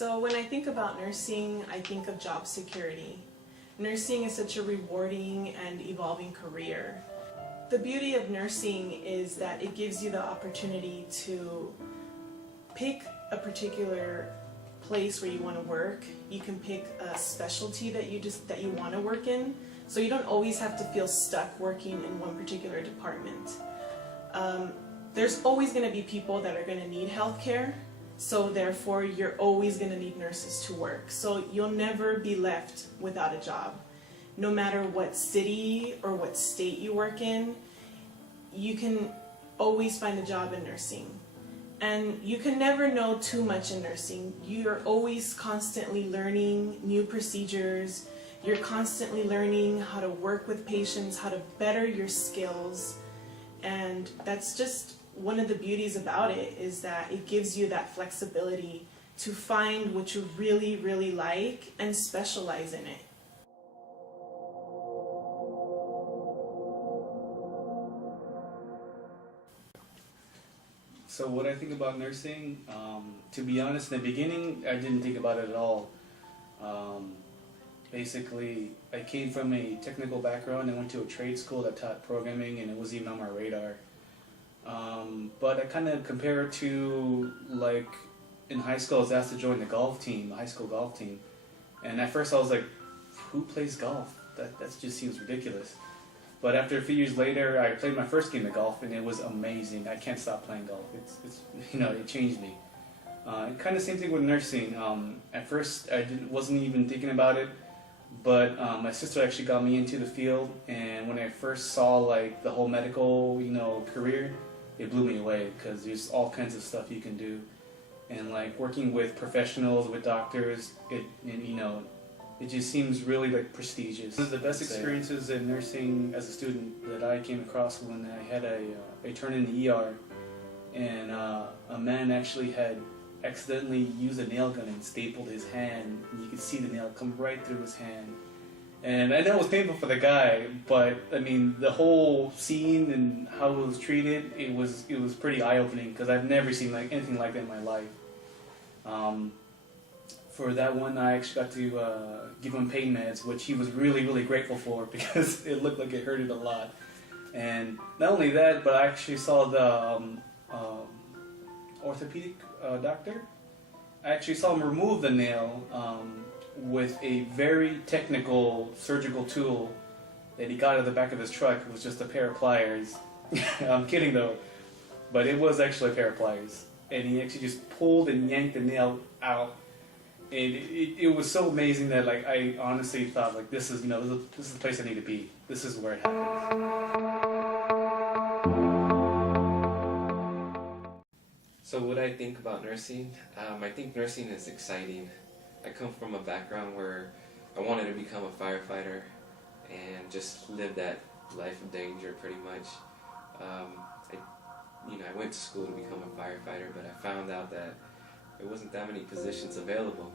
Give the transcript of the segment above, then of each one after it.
So when I think about nursing, I think of job security. Nursing is such a rewarding and evolving career. The beauty of nursing is that it gives you the opportunity to pick a particular place where you want to work. You can pick a specialty that you want to work in, so you don't always have to feel stuck working in one particular department. There's always going to be people that are going to need healthcare, so therefore you're always going to need nurses to work. So you'll never be left without a job. No matter what city or what state you work in, you can always find a job in nursing. And you can never know too much in nursing. You're always constantly learning new procedures. You're constantly learning how to work with patients, how to better your skills. And that's just one of the beauties about it, is that it gives you that flexibility to find what you really, really like and specialize in it. So what I think about nursing, to be honest, in the beginning, I didn't think about it at all. Basically, I came from a technical background. I went to a trade school that taught programming, and it wasn't even on my radar. But I kind of compare it to, like, in high school, I was asked to join the golf team, the high school golf team. And at first I was like, who plays golf? That just seems ridiculous. But after a few years later, I played my first game of golf, and it was amazing. I can't stop playing golf. It's it changed me. Kind of same thing with nursing. At first, I wasn't even thinking about it, but my sister actually got me into the field. And when I first saw like the whole medical, career, it blew me away, because there's all kinds of stuff you can do, and like working with professionals, with doctors, it just seems really like prestigious. One of the best experiences in nursing as a student that I came across when I had a turn in the ER, and a man actually had accidentally used a nail gun and stapled his hand, and you could see the nail come right through his hand. And I know it was painful for the guy, but I mean the whole scene and how it was treated, it was pretty eye-opening, because I've never seen like anything like that in my life. For that one, I actually got to give him pain meds, which he was really, really grateful for, because it looked like it hurted a lot. And not only that, but I actually saw the orthopedic doctor. I actually saw him remove the nail with a very technical surgical tool that he got out of the back of his truck. It was just a pair of pliers. I'm kidding though, but it was actually a pair of pliers. And he actually just pulled and yanked the nail out. And it was so amazing that like I honestly thought like this is this is the place I need to be. This is where it happened. So what I think about nursing, I think nursing is exciting. I come from a background where I wanted to become a firefighter and just live that life of danger pretty much. I went to school to become a firefighter, but I found out that there wasn't that many positions available.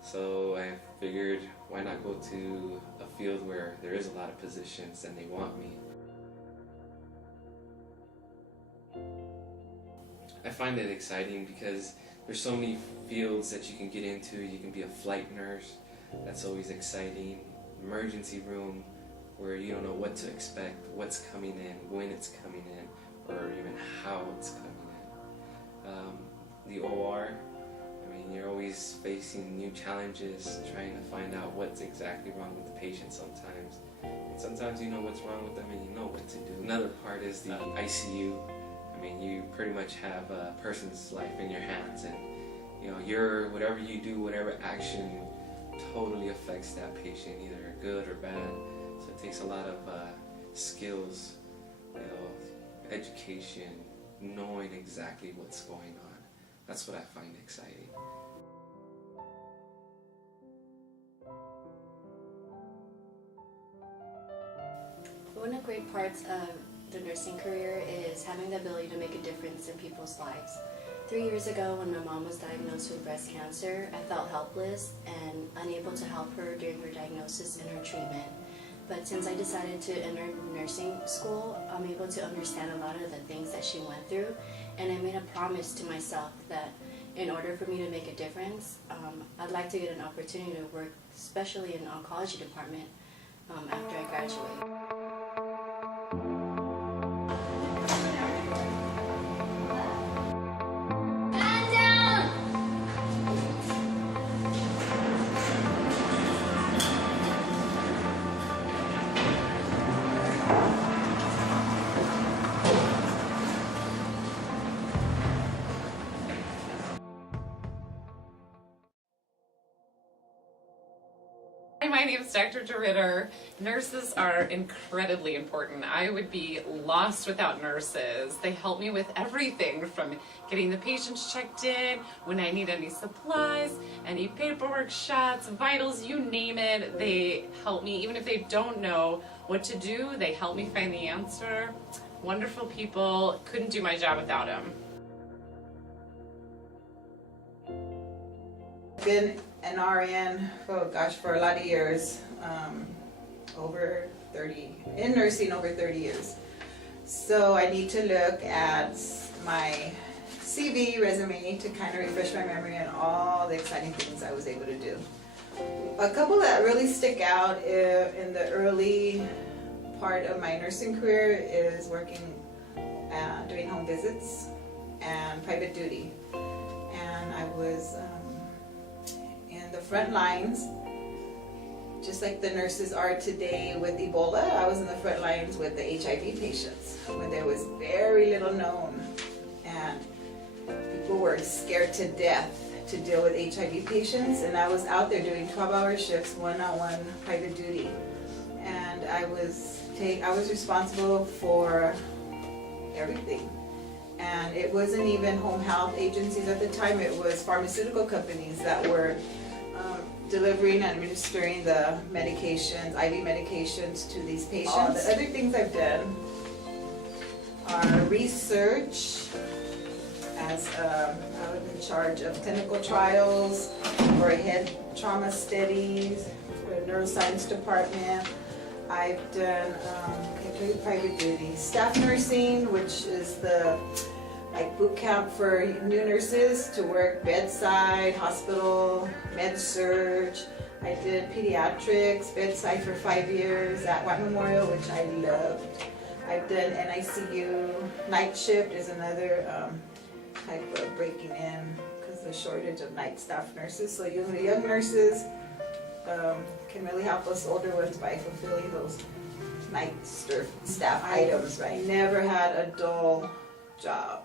So I figured, why not go to a field where there is a lot of positions and they want me. I find it exciting because there's so many fields that you can get into. You can be a flight nurse, that's always exciting. Emergency room, where you don't know what to expect, what's coming in, when it's coming in, or even how it's coming in. The OR, you're always facing new challenges, trying to find out what's exactly wrong with the patient sometimes. And sometimes you know what's wrong with them and you know what to do. Another part is the ICU. You pretty much have a person's life in your hands, and whatever you do, whatever action totally affects that patient, either good or bad. So it takes a lot of skills, education, knowing exactly what's going on. That's what I find exciting. One of the great parts of the nursing career is having the ability to make a difference in people's lives. 3 years ago, when my mom was diagnosed with breast cancer, I felt helpless and unable to help her during her diagnosis and her treatment. But since I decided to enter nursing school, I'm able to understand a lot of the things that she went through, and I made a promise to myself that in order for me to make a difference, I'd like to get an opportunity to work, especially in the oncology department, after I graduate. Hi, my name is Dr. DeRitter. Nurses are incredibly important. I would be lost without nurses. They help me with everything from getting the patients checked in, when I need any supplies, any paperwork, shots, vitals, you name it. They help me. Even if they don't know what to do, they help me find the answer. Wonderful people. Couldn't do my job without them. Been an RN for a lot of years, over 30, in nursing over 30 years. So I need to look at my CV resume to kind of refresh my memory on all the exciting things I was able to do. A couple that really stick out in the early part of my nursing career is working doing home visits and private duty. And I was in the front lines, just like the nurses are today with Ebola. I was in the front lines with the HIV patients when there was very little known, and people were scared to death to deal with HIV patients, and I was out there doing 12-hour shifts, one-on-one private duty, and I was responsible for everything. And it wasn't even home health agencies at the time, it was pharmaceutical companies that were delivering and administering the medications, IV medications to these patients. The other things I've done are research, as I was in charge of clinical trials or head trauma studies for the neuroscience department. I've done private duty, staff nursing, which is the boot camp for new nurses to work bedside, hospital, med-surg. I did pediatrics, bedside for 5 years at White Memorial, which I loved. I've done NICU, night shift is another type of breaking in because of the shortage of night staff nurses. So young nurses can really help us older ones by fulfilling those night staff items, right? Never had a dull job.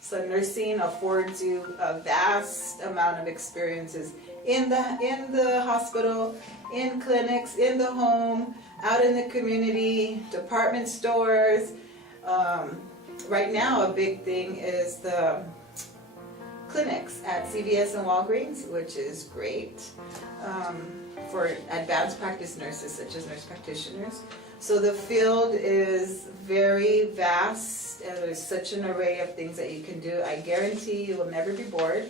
So nursing affords you a vast amount of experiences in the hospital, in clinics, in the home, out in the community, department stores. Right now, a big thing is the clinics at CVS and Walgreens, which is great for advanced practice nurses such as nurse practitioners. So the field is very vast, and there's such an array of things that you can do. I guarantee you will never be bored.